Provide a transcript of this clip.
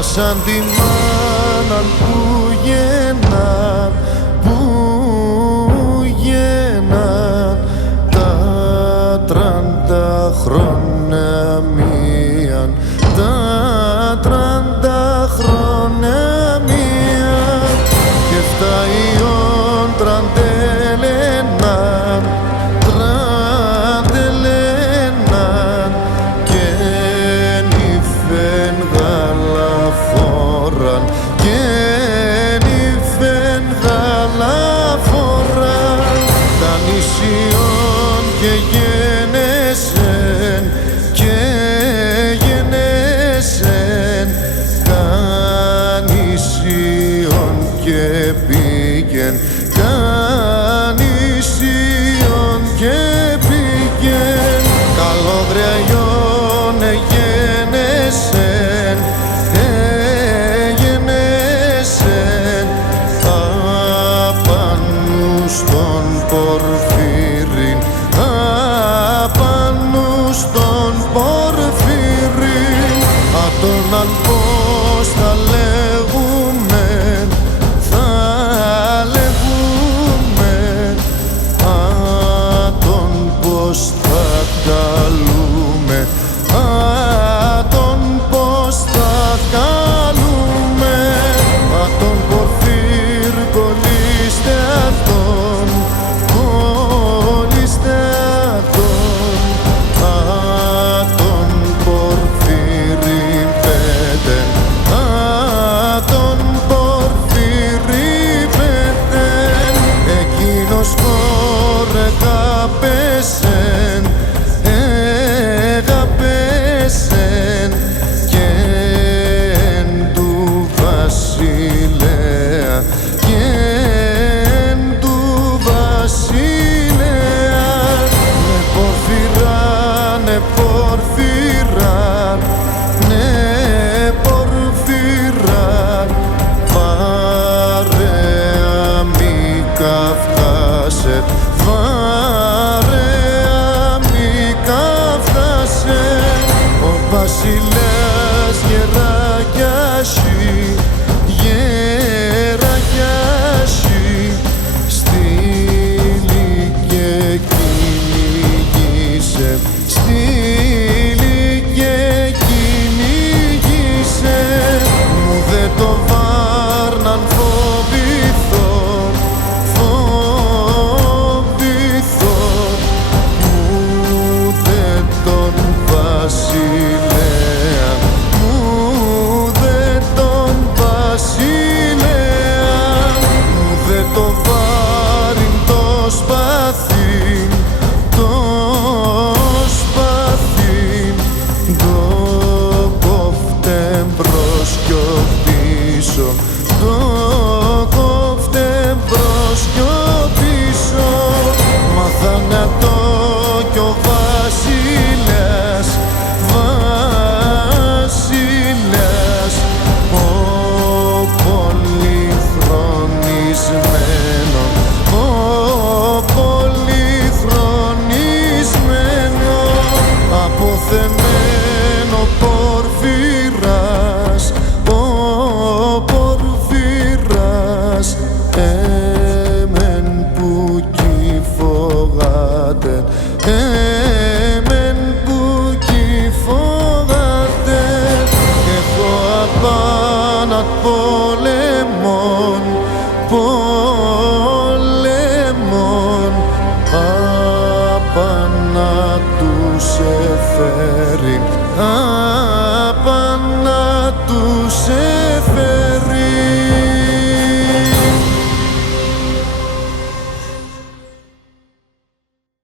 σαν τη μάνα που γεννάν, τα 30 χρόνια μίαν, τα 30 χρόνια μίαν και φτάει ον τραντελέναν, τραντελέναν και νυφεν γαλαφόραν, και νυφεν γαλαφόραν τα νησιών και γενέσεν, και γενέσεν τα νησιών και πήγεν, τα νησιών και πήγεν καλόγρια-ιόν εγένεσεν, εγένεσεν απάνω στον Πορφύριν, απάνω στον Πορφύριν. Ατόναν πώς θα λέγουμεν, θα λέγουμεν, ατόν πώς θα καλούμε, ατόν πώς θα καλούμε, ατόν Πορφύρ κολλήστε αυτόν, κολλήστε αυτόν, ατόν Πορφύριν πέτεν, ατόν Πορφύριν πέτεν, εκείνος χόρεγα πέσεν, εγαπέσεν και εν του βασιλέα, και εν του βασιλέα. Ναι Πορφυρά, ναι Πορφυρά, ναι Πορφυρά, βαρέα μη καυκάσε, βαρέα μη καυκάσε. Ο βασιλέας γεραγιάσει, γεραγιάσει, στείλει και κυνηγήσε, στείλει και κυνηγήσε. Μου δε το βάρναν φοβηθώ, φοβηθώ, μου δε τον βασιλέα, μου δε τον βασιλέα, μου δε το βάριν το σπαθήν, το σπαθήν, το κόφτε μπρος κι ο πίσω, το κόφτε μπρος κι ο πίσω. Μαθανατό κι ο βασιλέας, βασιλέας, ο πολυχρονισμένο, ο πολυχρονισμένο, αποθεμένο Πορφυράς, ο Πορφυράς, εμεν που κι φοβάται, εμεν που κι φοβάται. Έχω απάνατ πολεμών, πολεμών, απανά τους εφέρει,